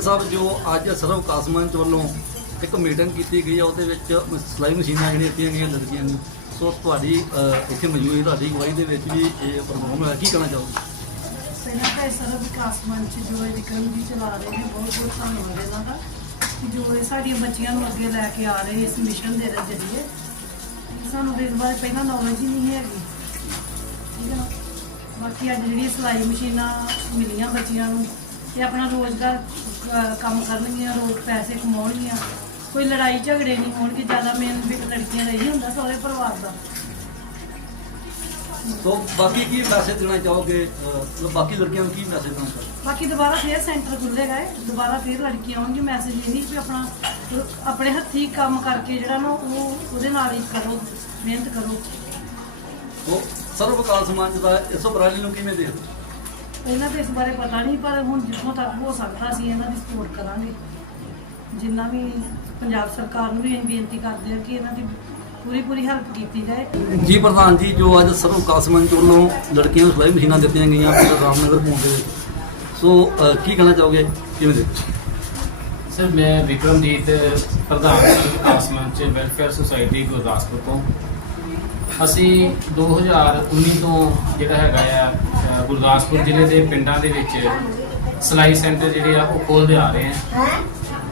ਸਰਪੰਚ ਸਾਹਿਬ ਜੋ ਅੱਜ ਸਰਵ ਵਿਕਾਸ ਮੰਚ ਵੱਲੋਂ ਇੱਕ ਮੀਟਿੰਗ ਕੀਤੀ ਗਈ ਆ, ਉਹਦੇ ਵਿੱਚ ਸਿਲਾਈ ਮਸ਼ੀਨਾਂ ਜਿਹੜੀਆਂ ਦਿੱਤੀਆਂ ਗਈਆਂ ਲੜਕੀਆਂ ਨੂੰ। ਸੋ ਤੁਹਾਡੀ ਇੱਥੇ ਮੌਜੂਦ ਤੁਹਾਡੀ ਅਗਵਾਈ ਦੇ ਵਿੱਚ ਵੀ ਇਹ ਪ੍ਰੋਗਰਾਮ ਹੋਇਆ। ਕੀ ਕਹਿਣਾ ਚਾਹੋਗੇ? ਪਹਿਲਾਂ ਤਾਂ ਵਿਕਾਸ ਮੰਚ ਜੋ ਇਹ ਵਿਕਰਮ ਜੀ ਚਲਾ ਰਹੇ ਨੇ, ਬਹੁਤ ਬਹੁਤ ਧੰਨਵਾਦ ਇਹਨਾਂ ਦਾ ਕਿ ਜੋ ਇਹ ਸਾਡੀਆਂ ਬੱਚੀਆਂ ਨੂੰ ਅੱਗੇ ਲੈ ਕੇ ਆ ਰਹੇ ਇਸ ਮਿਸ਼ਨ ਦੇ ਜ਼ਰੀਏ। ਸਾਨੂੰ ਇਸ ਬਾਰੇ ਪਹਿਲਾਂ ਨੌਲੇਜ ਹੀ ਨਹੀਂ ਹੈਗੀ। ਠੀਕ ਹੈ ਬਾਕੀ ਅੱਜ ਜਿਹੜੀ ਸਿਲਾਈ ਮਸ਼ੀਨਾਂ ਮਿਲੀਆਂ ਬੱਚੀਆਂ ਨੂੰ ਤੇ ਆਪਣਾ ਰੋਜ਼ਗਾਰ ਅਹ, ਕੰਮ ਕਰਨਗੀਆਂ ਰੋਜ਼ ਪੈਸੇ ਕਮਾਉਣਗੀਆਂ। ਕੋਈ ਲੜਾਈ ਝਗੜੇ ਨਹੀਂ ਹੋਣਗੇ ਜ਼ਿਆਦਾ ਮੇਨ ਲੜਕੀਆਂ ਦਾ ਇਹੀ ਹੁੰਦਾ ਸਹੁਰੇ ਪਰਿਵਾਰ ਦਾ। ਸੋ ਬਾਕੀ ਕੀ ਮੈਸੇਜ ਦੇਣਾ ਚਾਹੋਗੇ? ਅਹ, ਮਤਲਬ ਬਾਕੀ ਲੜਕੀਆਂ ਨੂੰ ਕੀ ਮੈਸੇਜ ਦੇਣਾ ਚਾਹੋਗੇ? ਬਾਕੀ ਦੁਬਾਰਾ ਫੇਰ ਸੈਂਟਰ ਖੁੱਲੇਗਾ ਹੈ ਦੁਬਾਰਾ ਫੇਰ ਲੜਕੀਆਂ ਆਉਣਗੀਆਂ। ਮੈਸੇਜ ਇਹੀ ਵੀ ਆਪਣਾ ਆਪਣੇ ਹੱਥੀਂ ਕੰਮ ਕਰਕੇ ਜਿਹੜਾ ਨਾ ਉਹ ਉਹਦੇ ਨਾਲ ਹੀ ਕਰੋ ਮਿਹਨਤ ਕਰੋ। ਸੋ ਸਰਵ ਵਿਕਾਸ ਮੰਚ ਦਾ ਇਸ ਉਪਰਾਲੇ ਨੂੰ ਕਿਵੇਂ ਦੇਖਦੇ ਹੋ? ਇਹਨਾਂ ਤੇ ਇਸ ਬਾਰੇ ਪਤਾ ਨਹੀਂ ਪਰ ਹੁਣ ਜਿੱਥੋਂ ਤੱਕ ਹੋ ਸਕਦਾ ਅਸੀਂ ਇਹਨਾਂ ਦੀ ਸਪੋਰਟ ਕਰਾਂਗੇ। ਜਿੰਨਾ ਵੀ ਪੰਜਾਬ ਸਰਕਾਰ ਨੂੰ ਵੀ ਅਸੀਂ ਬੇਨਤੀ ਕਰਦੇ ਹਾਂ ਕਿ ਇਹਨਾਂ ਦੀ ਪੂਰੀ ਪੂਰੀ ਹੈਲਪ ਕੀਤੀ ਜਾਏ। ਜੀ ਪ੍ਰਧਾਨ ਜੀ ਜੋ ਅੱਜ ਸਰਵ ਵਿਕਾਸ ਮੰਚ ਵੱਲੋਂ ਲੜਕੀਆਂ ਨੂੰ ਸਿਲਾਈ ਮਸ਼ੀਨਾਂ ਦਿੱਤੀਆਂ ਗਈਆਂ ਪਿੰਡ ਰਾਮਨਗਰ ਪਹੁੰਚ ਦੇ ਸੋ ਕੀ ਕਹਿਣਾ ਚਾਹੋਗੇ? ਕਿਵੇਂ ਦੇ? ਸਰ ਮੈਂ ਵਿਕਰਮਜੀਤ ਪ੍ਰਧਾਨ ਵਿਕਾਸ ਮੰਚ ਵੈਲਫੇਅਰ ਸੁਸਾਇਟੀ ਗੁਰਦਾਸਪੁਰ ਤੋਂ। ਅਸੀਂ 2019 ਤੋਂ ਜਿਹੜਾ ਹੈਗਾ ਆ ਗੁਰਦਾਸਪੁਰ ਜ਼ਿਲ੍ਹੇ ਦੇ ਪਿੰਡਾਂ ਦੇ ਵਿੱਚ ਸਿਲਾਈ ਸੈਂਟਰ ਜਿਹੜੇ ਆ ਉਹ ਖੋਲ੍ਹਦੇ ਆ ਰਹੇ ਆ।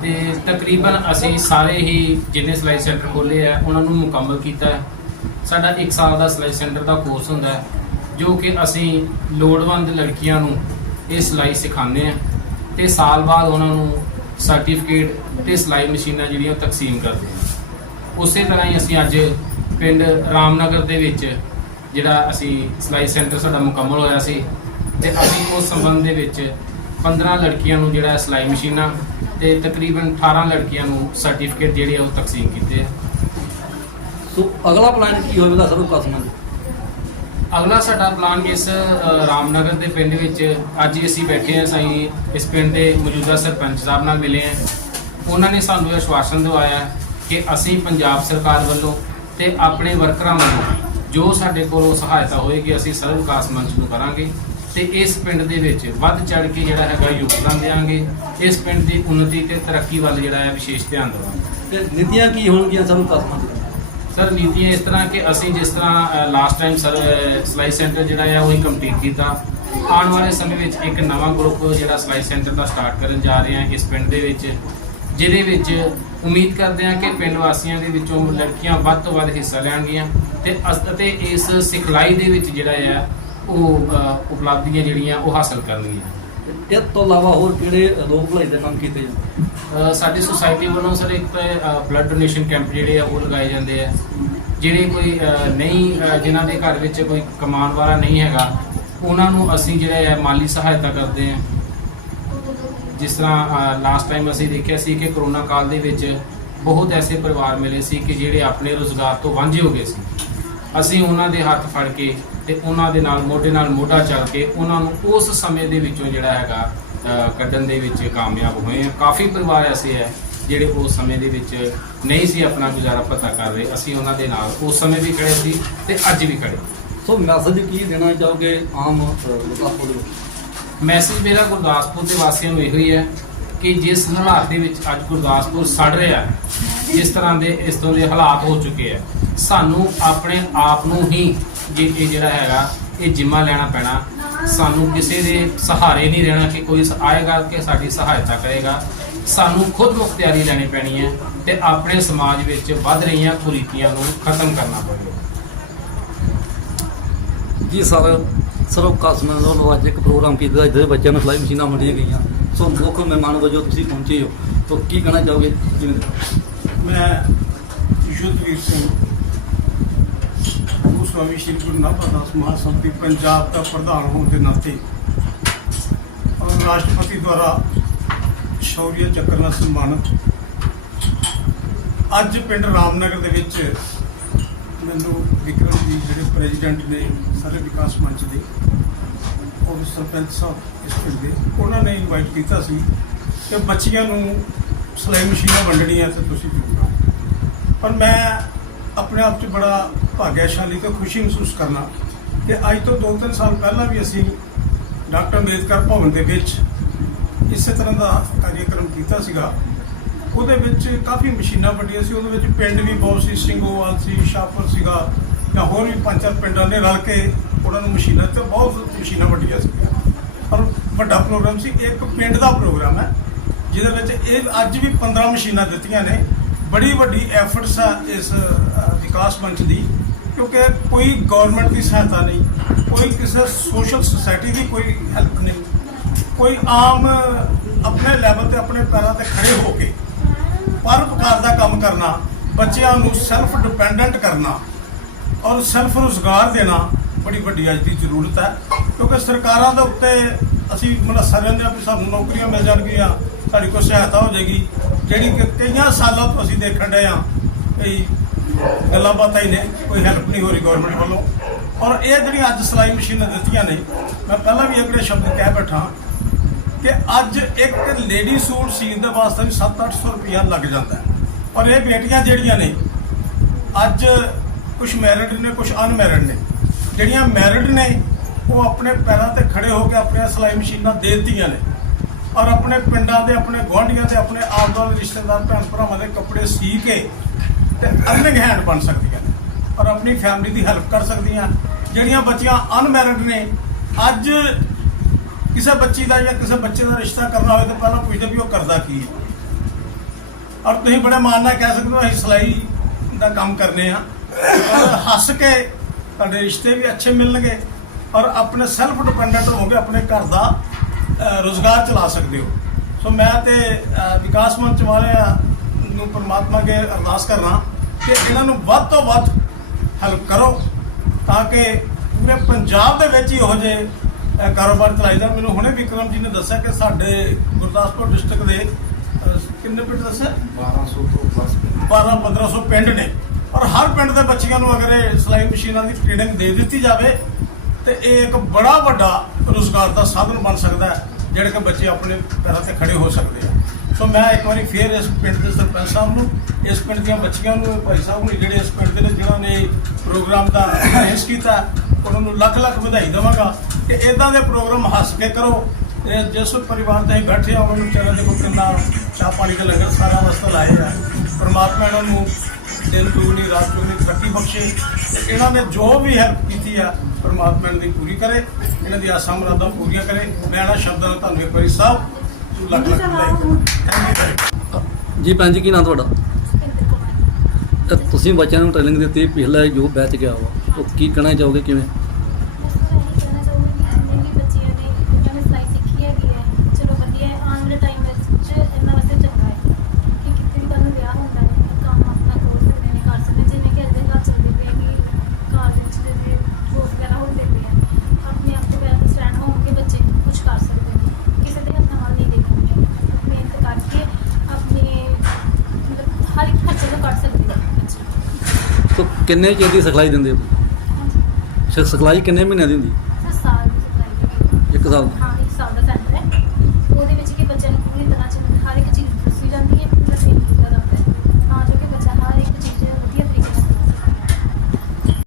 ਤੇ ਤਕਰੀਬਨ ਅਸੀਂ ਸਾਰੇ ਹੀ ਜਿੰਨੇ ਸਿਲਾਈ ਸੈਂਟਰ ਖੋਲ੍ਹੇ ਆ, ਉਹਨਾਂ ਨੂੰ ਮੁਕੰਮਲ ਕੀਤਾ ਹੈ। ਸਾਡਾ 1 ਸਾਲ ਦਾ ਸਿਲਾਈ ਸੈਂਟਰ ਦਾ ਕੋਰਸ ਹੁੰਦਾ ਹੈ, ਜੋ ਕਿ ਅਸੀਂ ਲੋੜਵੰਦ ਲੜਕੀਆਂ ਨੂੰ ਇਹ ਸਿਲਾਈ ਸਿਖਾਉਂਦੇ ਆ ਤੇ ਸਾਲ ਬਾਅਦ ਉਹਨਾਂ ਨੂੰ ਸਰਟੀਫਿਕੇਟ ਤੇ ਸਿਲਾਈ ਮਸ਼ੀਨਾਂ ਜਿਹੜੀਆਂ ਤਕਸੀਮ ਕਰਦੇ ਹਾਂ। ਉਸੇ ਤਰ੍ਹਾਂ ਹੀ ਅਸੀਂ ਅੱਜ ਪਿੰਡ ਰਾਮਨਗਰ ਦੇ ਵਿੱਚ ਜਿਹੜਾ ਅਸੀਂ ਸਿਲਾਈ ਸੈਂਟਰ ਸਾਡਾ ਮੁਕੰਮਲ ਹੋਇਆ ਸੀ ਤੇ ਅਸੀਂ ਉਸ ਸੰਬੰਧ ਦੇ ਵਿੱਚ 15 ਲੜਕੀਆਂ ਨੂੰ ਜਿਹੜਾ ਸਿਲਾਈ ਮਸ਼ੀਨਾਂ ਤੇ ਤਕਰੀਬਨ 18 ਲੜਕੀਆਂ ਨੂੰ ਸਰਟੀਫਿਕੇਟ ਜਿਹੜੇ ਉਹ ਤਕਸੀਮ ਕੀਤੇ ਆ। ਸੋ ਅਗਲਾ ਪਲਾਨ ਕੀ ਹੋਵੇਗਾ ਸਰਵ ਵਿਕਾਸ ਮੰਚ ਅਗਲਾ ਸਾਡਾ ਪਲਾਨ ਇਸ ਰਾਮਨਗਰ ਦੇ ਪਿੰਡ ਵਿੱਚ ਅੱਜ ਅਸੀਂ ਬੈਠੇ ਹਾਂ ਸਾਈ ਇਸ ਪਿੰਡ ਦੇ ਮੌਜੂਦਾ ਸਰਪੰਚ ਸਾਹਿਬ ਨਾਲ ਮਿਲੇ ਹਾਂ। ਉਹਨਾਂ ਨੇ ਸਾਨੂੰ ਇਹ ਆਸ਼ਵਾਸਨ ਦਿਵਾਇਆ ਕਿ ਅਸੀਂ ਪੰਜਾਬ ਸਰਕਾਰ ਵੱਲੋਂ ਤੇ ਆਪਣੇ ਵਰਕਰਾਂ ਵੱਲੋਂ ਜੋ ਸਾਡੇ ਕੋਲੋਂ ਸਹਾਇਤਾ ਹੋਏਗੀ ਅਸੀਂ ਸਰਵ ਵਿਕਾਸ ਮੰਚ ਨੂੰ ਕਰਾਂਗੇ ਤੇ ਇਸ ਪਿੰਡ ਦੇ ਵਿੱਚ ਵੱਧ ਚੜ ਕੇ ਜਿਹੜਾ ਹੈਗਾ ਯੋਗਦਾਨ ਦੇਵਾਂਗੇ ਇਸ ਪਿੰਡ ਦੀ ਉન્નਤੀ ਤੇ ਤਰੱਕੀ ਵੱਲ ਜਿਹੜਾ ਹੈ ਵਿਸ਼ੇਸ਼ ਧਿਆਨ ਦੇਵਾਂਗੇ। ਤੇ ਨੀਤੀਆਂ ਕੀ ਹੋਣਗੀਆਂ? ਸਰਵ ਵਿਕਾਸ ਮੰਚ ਦੀਆਂ ਸਰ ਨੀਤੀਆਂ ਇਸ ਤਰ੍ਹਾਂ ਕਿ ਅਸੀਂ ਜਿਸ ਤਰ੍ਹਾਂ ਲਾਸਟ ਟਾਈਮ ਸਰ ਸਲਾਈ ਸੈਂਟਰ ਜਿਹੜਾ ਆ ਉਹ ਹੀ ਕੰਪਲੀਟ ਕੀਤਾ। ਆਉਣ ਵਾਲੇ ਸਮੇਂ ਵਿੱਚ ਇੱਕ ਨਵਾਂ ਗਰੁੱਪ ਜਿਹੜਾ ਸਲਾਈ ਸੈਂਟਰ ਦਾ ਸਟਾਰਟ ਕਰਨ ਜਾ ਰਹੇ ਹਾਂ ਇਸ ਪਿੰਡ ਦੇ ਵਿੱਚ ਜਿਹਦੇ ਵਿੱਚ ਉਮੀਦ ਕਰਦੇ ਹਾਂ ਕਿ ਪਿੰਡ ਵਾਸੀਆਂ ਦੇ ਵਿੱਚੋਂ ਲੜਕੀਆਂ ਵੱਧ ਤੋਂ ਵੱਧ ਹਿੱਸਾ ਲੈਣਗੀਆਂ। ਤੇ ਅਤੇ ਇਸ ਸਿਖਲਾਈ ਦੇ ਵਿੱਚ ਜਿਹੜਾ ਆ ਉਹ ਉਪਲਬਧੀਆਂ ਜਿਹੜੀਆਂ ਉਹ ਹਾਸਲ ਕਰਨਗੀਆਂ। ਤੇ ਇਸ ਤੋਂ ਇਲਾਵਾ ਹੋਰ ਕਿਹੜੇ ਲੋਕ ਭਲਾਈ ਦੇ ਕੰਮ ਕੀਤੇ ਜਾਂਦੇ? ਸਾਡੀ ਸੁਸਾਇਟੀ ਵੱਲੋਂ ਸਰ ਇੱਕ ਬਲੱਡ ਡੋਨੇਸ਼ਨ ਕੈਂਪ ਜਿਹੜੇ ਆ ਉਹ ਲਗਾਏ ਜਾਂਦੇ ਆ। ਜਿਹੜੇ ਕੋਈ ਨਹੀਂ ਜਿਨ੍ਹਾਂ ਦੇ ਘਰ ਵਿੱਚ ਕੋਈ ਕਮਾਉਣ ਵਾਲਾ ਨਹੀਂ ਹੈਗਾ ਉਹਨਾਂ ਨੂੰ ਅਸੀਂ ਜਿਹੜਾ ਹੈ ਮਾਲੀ ਸਹਾਇਤਾ ਕਰਦੇ ਆ। ਜਿਸ ਤਰ੍ਹਾਂ ਲਾਸਟ ਟਾਈਮ ਅਸੀਂ ਦੇਖਿਆ ਸੀ ਕਿ ਕਰੋਨਾ ਕਾਲ ਦੇ ਵਿੱਚ ਬਹੁਤ ਐਸੇ ਪਰਿਵਾਰ ਮਿਲੇ ਸੀ ਕਿ ਜਿਹੜੇ ਆਪਣੇ ਰੋਜ਼ਗਾਰ ਤੋਂ ਵਾਂਝੇ ਹੋ ਗਏ ਸੀ। ਅਸੀਂ ਉਹਨਾਂ ਦੇ ਹੱਥ ਫੜ ਕੇ ਤੇ ਉਹਨਾਂ ਦੇ ਨਾਲ ਮੋਢੇ ਨਾਲ ਮੋਢਾ ਚੱਲ ਕੇ ਉਹਨਾਂ ਨੂੰ ਉਸ ਸਮੇਂ ਦੇ ਵਿੱਚੋਂ ਜਿਹੜਾ ਹੈਗਾ ਕੱਢਣ ਦੇ ਵਿੱਚ ਕਾਮਯਾਬ ਹੋਏ ਆ ਕਾਫੀ ਪਰਿਵਾਰ ਐਸੇ ਹੈ ਜਿਹੜੇ ਉਸ ਸਮੇਂ ਦੇ ਵਿੱਚ ਨਹੀਂ ਸੀ ਆਪਣਾ ਗੁਜ਼ਾਰਾ ਪਤਾ ਕਰ ਰਹੇ। ਅਸੀਂ ਉਹਨਾਂ ਦੇ ਨਾਲ ਉਸ ਸਮੇਂ ਵੀ ਖੜੇ ਸੀ ਤੇ ਅੱਜ ਵੀ ਖੜੇ ਸੋ ਮੈਸੇਜ ਕੀ ਦੇਣਾ ਚਾਹੋਗੇ ਆਮ ਗੁਰਦਾਸਪੁਰ ਦੇ ਮੈਸੇਜ ਮੇਰਾ ਗੁਰਦਾਸਪੁਰ ਦੇ ਵਾਸੀਆਂ ਨੂੰ ਇਹੋ ਹੀ ਹੈ ਕਿ ਜਿਸ ਹਾਲਾਤ ਦੇ ਵਿੱਚ ਅੱਜ ਗੁਰਦਾਸਪੁਰ ਸੜ ਰਿਹਾ ਹੈ ਜਿਸ ਤਰ੍ਹਾਂ ਦੇ ਇਸ ਤੋਂ ਦੇ ਹਾਲਾਤ ਹੋ ਚੁੱਕੇ ਆ ਸਾਨੂੰ ਆਪਣੇ ਆਪ ਨੂੰ ਹੀ ਜੇ ਇਹ ਜਿਹੜਾ ਹੈਗਾ ਇਹ ਜਿੰਮਾ ਲੈਣਾ ਪੈਣਾ। ਸਾਨੂੰ ਕਿਸੇ ਦੇ ਸਹਾਰੇ ਨਹੀਂ ਰਹਿਣਾ ਕਿ ਕੋਈ ਆਏਗਾ ਕਿ ਸਾਡੀ ਸਹਾਇਤਾ ਕਰੇਗਾ। ਸਾਨੂੰ ਖੁਦ ਮੁਖਤਿਆਰੀ ਲੈਣੀ ਪੈਣੀ ਹੈ ਤੇ ਆਪਣੇ ਸਮਾਜ ਵਿੱਚ ਵੱਧ ਰਹੀਆਂ ਕੁਰੀਤੀਆਂ ਨੂੰ ਖਤਮ ਕਰਨਾ ਪਵੇਗਾ। ਜੀ ਸਰ ਸਰਵ ਵਿਕਾਸ ਮੰਚ ਵੱਲੋਂ ਅੱਜ ਇੱਕ ਪ੍ਰੋਗਰਾਮ ਕੀਤਾ ਜਿਹਦੇ ਵਿੱਚ ਬੱਚਿਆਂ ਨੂੰ ਸਿਲਾਈ ਮਸ਼ੀਨਾਂ ਵੰਡੀਆਂ ਗਈਆਂ। ਸੋ ਮੁੱਖ ਮਹਿਮਾਨ ਵਜੋਂ ਤੁਸੀਂ ਪਹੁੰਚੇ ਹੋ। ਤਾਂ ਕੀ ਕਹਿਣਾ ਚਾਹੋਗੇ? ਜਿਵੇਂ ਮੈਂ ਯੁੱਧਵੀਰ ਸਿੰਘ ਸਵਾਮੀ ਸ਼੍ਰੀ ਗੁਰੂ ਨਾਨਕ ਦਾਸ ਮਹਾਸੰਘ ਪੰਜਾਬ ਦਾ ਪ੍ਰਧਾਨ ਹੋਣ ਦੇ ਨਾਤੇ ਔਰ ਰਾਸ਼ਟਰਪਤੀ ਦੁਆਰਾ ਸ਼ੌਰਯ ਚੱਕਰ ਨਾਲ ਸਨਮਾਨਿਤ ਅੱਜ ਪਿੰਡ ਰਾਮਨਗਰ ਦੇ ਵਿੱਚ ਮੈਨੂੰ ਵਿਕਰਮ ਜੀ ਜਿਹੜੇ ਪ੍ਰੈਜ਼ੀਡੈਂਟ ਨੇ ਸਾਰੇ ਵਿਕਾਸ ਮੰਚ ਦੇ, ਔਰ ਸਰਪੰਚ ਸਾਹਿਬ ਇਸ ਪਿੰਡ ਦੇ, ਉਹਨਾਂ ਨੇ ਇਨਵਾਈਟ ਕੀਤਾ ਸੀ ਕਿ ਬੱਚੀਆਂ ਨੂੰ ਸਿਲਾਈ ਮਸ਼ੀਨਾਂ ਵੰਡਣੀਆਂ ਤੇ ਤੁਸੀਂ ਜ਼ਰੂਰ ਪਰ ਮੈਂ ਆਪਣੇ ਆਪ 'ਚ ਬੜਾ ਭਾਗਿਆਸ਼ਾਲੀ ਤੇ ਖੁਸ਼ੀ ਮਹਿਸੂਸ ਕਰਨਾ। ਕਿ ਅੱਜ ਤੋਂ 2-3 ਸਾਲ ਪਹਿਲਾਂ ਵੀ ਅਸੀਂ ਡਾਕਟਰ ਅੰਬੇਦਕਰ ਭਵਨ ਦੇ ਵਿੱਚ ਇਸੇ ਤਰ੍ਹਾਂ ਦਾ ਕਾਰਜਕ੍ਰਮ ਕੀਤਾ ਸੀਗਾ। ਉਹਦੇ ਵਿੱਚ ਕਾਫੀ ਮਸ਼ੀਨਾਂ ਵੱਡੀਆਂ ਸੀ। ਉਹਦੇ ਵਿੱਚ ਪਿੰਡ ਵੀ ਬਹੁਤ ਸੀ। ਸਿੰਘੋਵਾਲ ਸੀ, ਸ਼ਾਹਪੁਰ ਸੀਗਾ ਜਾਂ ਹੋਰ ਵੀ ਪੰਜ ਚਾਰ ਪਿੰਡਾਂ ਨੇ ਰਲ ਕੇ ਉਹਨਾਂ ਨੂੰ ਮਸ਼ੀਨਾਂ ਤੇ ਬਹੁਤ ਮਸ਼ੀਨਾਂ ਵੱਡੀਆਂ ਸੀ। ਪਰ ਵੱਡਾ ਪ੍ਰੋਗਰਾਮ ਸੀ। ਇੱਕ ਪਿੰਡ ਦਾ ਪ੍ਰੋਗਰਾਮ ਹੈ, ਜਿਹਦੇ ਵਿੱਚ ਇਹ ਅੱਜ ਵੀ 15 ਮਸ਼ੀਨਾਂ ਦਿੱਤੀਆਂ ਨੇ। ਬੜੀ ਵੱਡੀ ਐਫਰਟਸ ਆ ਇਸ ਵਿਕਾਸ ਮੰਚ ਦੀ, ਕਿਉਂਕਿ ਕੋਈ ਗਵਰਨਮੈਂਟ ਦੀ ਸਹਾਇਤਾ ਨਹੀਂ, ਕੋਈ ਕਿਸੇ ਸੋਸ਼ਲ ਸੁਸਾਇਟੀ ਦੀ ਕੋਈ ਹੈਲਪ ਨਹੀਂ, ਕੋਈ ਆਮ ਆਪਣੇ ਲੈਵਲ ਤੇ ਆਪਣੇ ਪੈਰਾਂ ਤੇ ਖੜੇ ਹੋ ਕੇ ਪਰਉਪਕਾਰ ਦਾ ਕੰਮ ਕਰਨਾ, ਬੱਚਿਆਂ ਨੂੰ ਸੈਲਫ ਡਿਪੈਂਡੈਂਟ ਕਰਨਾ ਔਰ ਸੈਲਫ ਰੁਜ਼ਗਾਰ ਦੇਣਾ ਬੜੀ ਵੱਡੀ ਅੱਜ ਦੀ ਜ਼ਰੂਰਤ ਹੈ, ਕਿਉਂਕਿ ਸਰਕਾਰਾਂ ਦੇ ਉੱਤੇ ਅਸੀਂ ਮਤਲਬ ਰਹਿੰਦੇ ਦੇ ਵੀ ਸਾਨੂੰ ਨੌਕਰੀਆਂ ਮਿਲ ਜਾਣਗੀਆਂ ਸਾਡੀ ਕੋਈ ਸਹਾਇਤਾ ਹੋ ਜਾਏਗੀ। ਜਿਹੜੀ ਕਿ ਕਈਆਂ ਸਾਲਾਂ ਤੋਂ ਅਸੀਂ ਦੇਖਣ ਡਏ ਆ ਕਈ ਗੱਲਾਂ ਬਾਤਾਂ ਹੀ ਨੇ, ਕੋਈ ਹੈਲਪ ਨਹੀਂ ਹੋ ਰਹੀ ਗਵਰਨਮੈਂਟ ਵੱਲੋਂ। ਔਰ ਇਹ ਜਿਹੜੀਆਂ ਅੱਜ ਸਿਲਾਈ ਮਸ਼ੀਨਾਂ ਦਿੱਤੀਆਂ ਨੇ, ਮੈਂ ਪਹਿਲਾਂ ਵੀ ਅਗਲੇ ਸ਼ਬਦ ਕਹਿ ਬੈਠਾ ਕਿ ਅੱਜ ਇੱਕ ਲੇਡੀ ਸੂਟ ਸੀਨ ਦੇ ਵਾਸਤੇ ਵੀ 7-800 ਰੁਪਇਆ ਲੱਗ ਜਾਂਦਾ ਔਰ ਇਹ ਬੇਟੀਆਂ ਜਿਹੜੀਆਂ ਨੇ, ਅੱਜ ਕੁਝ ਮੈਰਿਡ ਨੇ ਕੁਝ ਅਨਮੈਰਿਡ ਨੇ। ਜਿਹੜੀਆਂ ਮੈਰਿਡ ਨੇ, ਉਹ ਆਪਣੇ ਪੈਰਾਂ ਤੇ ਖੜੇ ਹੋ ਕੇ ਆਪਣੀਆਂ ਸਿਲਾਈ ਮਸ਼ੀਨਾਂ ਦੇ ਦਿੱਤੀਆਂ ਨੇ। ਔਰ ਆਪਣੇ ਪਿੰਡਾਂ ਦੇ, ਆਪਣੇ ਗੁਆਂਢੀਆਂ ਦੇ, ਆਪਣੇ ਆਪ ਦੇ ਰਿਸ਼ਤੇਦਾਰ ਭੈਣ ਭਰਾਵਾਂ ਦੇ ਕੱਪੜੇ ਸੀ ਕੇ ਤੇ ਅਰਨਿੰਗ ਹੈਂਡ ਬਣ ਸਕਦੀਆਂ ਔਰ ਆਪਣੀ ਫੈਮਿਲੀ ਦੀ ਹੈਲਪ ਕਰ ਸਕਦੀਆਂ। ਜਿਹੜੀਆਂ ਬੱਚੀਆਂ ਅਨਮੈਰਿਡ ਨੇ, ਅੱਜ ਕਿਸੇ ਬੱਚੀ ਦਾ ਜਾਂ ਕਿਸੇ ਬੱਚੇ ਦਾ ਰਿਸ਼ਤਾ ਕਰਨਾ ਹੋਵੇ ਤਾਂ ਪਹਿਲਾਂ ਪੁੱਛਦੇ ਵੀ ਉਹ ਕਰਦਾ ਕੀ ਹੈ। ਔਰ ਤੁਸੀਂ ਬੜੇ ਮਾਣ ਨਾਲ ਕਹਿ ਸਕਦੇ ਹੋ, ਅਸੀਂ ਸਿਲਾਈ ਦਾ ਕੰਮ ਕਰਨੇ ਆ। ਹੱਸ ਕੇ ਤੁਹਾਡੇ ਰਿਸ਼ਤੇ ਵੀ ਅੱਛੇ ਮਿਲਣਗੇ ਔਰ ਆਪਣੇ ਸੈਲਫ ਡਿਪੈਂਡੈਂਟ ਹੋਗੇ ਆਪਣੇ ਘਰ ਦਾ ਰੁਜ਼ਗਾਰ ਚਲਾ ਸਕਦੇ ਹੋ। ਸੋ ਮੈਂ ਤੇ ਵਿਕਾਸ ਮੰਚ ਵਾਲਿਆਂ ਨੂੰ ਪਰਮਾਤਮਾ ਅੱਗੇ ਅਰਦਾਸ ਕਰਨਾ ਕਿ ਇਹਨਾਂ ਨੂੰ ਵੱਧ ਤੋਂ ਵੱਧ ਹੈਲਪ ਕਰੋ ਤਾਂ ਕਿ ਪੂਰੇ ਪੰਜਾਬ ਦੇ ਵਿੱਚ ਹੀ ਜਿਹੇ ਅਹ, ਕਾਰੋਬਾਰ ਚਲਾਏ ਜਾਣ। ਮੈਨੂੰ ਹੁਣੇ ਵਿਕਰਮ ਜੀ ਨੇ ਦੱਸਿਆ ਕਿ ਸਾਡੇ ਗੁਰਦਾਸਪੁਰ ਡਿਸਟ੍ਰਿਕਟ ਦੇ ਕਿੰਨੇ ਪਿੰਡ ਦੱਸਿਆ? 1200 ਤੋਂ ਪਲੱਸ 12 1500 ਪਿੰਡ ਨੇ। ਔਰ ਹਰ ਪਿੰਡ ਦੇ ਬੱਚਿਆਂ ਨੂੰ ਅਗਰ ਇਹ ਸਿਲਾਈ ਮਸ਼ੀਨਾਂ ਦੀ ਟ੍ਰੇਨਿੰਗ ਦੇ ਦਿੱਤੀ ਜਾਵੇ ਤੇ ਇਹ ਇੱਕ ਬੜਾ ਵੱਡਾ ਰੋਜ਼ਗਾਰ ਦਾ ਸਾਧਨ ਬਣ ਸਕਦਾ ਹੈ, ਜਿਹੜੇ ਕਿ ਬੱਚੇ ਆਪਣੇ ਪੈਰਾਂ ਤੇ ਖੜੇ ਹੋ ਸਕਦੇ ਆ। ਸੋ ਮੈਂ ਇੱਕ ਵਾਰੀ ਫੇਰ ਇਸ ਪਿੰਡ ਦੇ ਸਰਪੰਚ ਸਾਹਿਬ ਨੂੰ, ਇਸ ਪਿੰਡ ਦੀਆਂ ਬੱਚੀਆਂ ਨੂੰ, ਭਾਈ ਸਾਹਿਬ ਨੂੰ, ਜਿਹੜੇ ਇਸ ਪਿੰਡ ਦੇ ਨੇ, ਜਿਨ੍ਹਾਂ ਨੇ ਪ੍ਰੋਗਰਾਮ ਦਾ ਹਿੱਸ ਕੀਤਾ, ਉਹਨਾਂ ਨੂੰ ਲੱਖ ਲੱਖ ਵਧਾਈ ਦੇਵਾਂਗਾ ਕਿ ਇਦਾਂ ਦੇ ਪ੍ਰੋਗਰਾਮ ਹੱਸ ਕੇ ਕਰੋ। ਜਿਸ ਪਰਿਵਾਰ ਤੇ ਅਸੀਂ ਬੈਠੇ ਆ, ਉਹਨਾਂ ਨੂੰ ਚਾਹਾਂ ਦੇ ਕੋਈ ਕਿੰਨਾ ਚਾਹ ਪਾਣੀ ਦਾ ਲੰਗਰ ਸਾਰਾ ਵਾਸਤੇ ਲਾਏ ਆ। ਪਰਮਾਤਮਾ ਇਹਨਾਂ ਨੂੰ ਦਿਨ ਦੁਗਣੀ ਰਾਤ ਦੁਗਣੀ ਤਰੱਕੀ ਬਖਸ਼ੇ। ਤੇ ਇਹਨਾਂ ਨੇ ਜੋ ਵੀ ਹੈਲਪ ਕੀਤੀ ਆ, ਪਰਮਾਤਮਾ ਇਹਨਾਂ ਦੀ ਪੂਰੀ ਕਰੇ, ਇਹਨਾਂ ਦੀ ਆਸਾਂ ਮੁਰਾਦਾਂ ਪੂਰੀਆਂ ਕਰੇ। ਮੈਂ ਇਹਨਾਂ ਸ਼ਬਦਾਂ ਨਾਲ ਤੁਹਾਨੂੰ ਇੱਕ ਸਾਹਿਬ ਲੱਖ ਲੱਖ ਵਧਾਈ ਦਿੰਦਾ ਜੀ ਭੈਣ ਜੀ, ਕੀ ਨਾਮ ਤੁਹਾਡਾ? ਤੁਸੀਂ ਬੱਚਿਆਂ ਨੂੰ ਟ੍ਰੇਨਿੰਗ ਦਿੱਤੀ, ਪਿਛਲਾ ਜੋ ਬੈਚ ਗਿਆ ਵਾ, ਉਹ ਕੀ ਕਹਿਣਾ ਚਾਹੋਗੇ, ਕਿਵੇਂ ਹਰ ਇੱਕ ਖਰਚੇ ਤੋਂ ਕੱਢ ਸਕਦੇ ਆ ਬੱਚੇ ਤਾਂ ਕਿੰਨੇ ਚਿਰ ਦੀ ਸਿਖਲਾਈ ਦਿੰਦੇ ਹੋ? ਸਿਖਲਾਈ ਕਿੰਨੇ ਮਹੀਨਿਆਂ ਦੀ ਹੁੰਦੀ? ਸਰ ਸਾਲ ਦੀ supply ਇੱਕ ਸਾਲ ਦੀ? ਹਾਂ।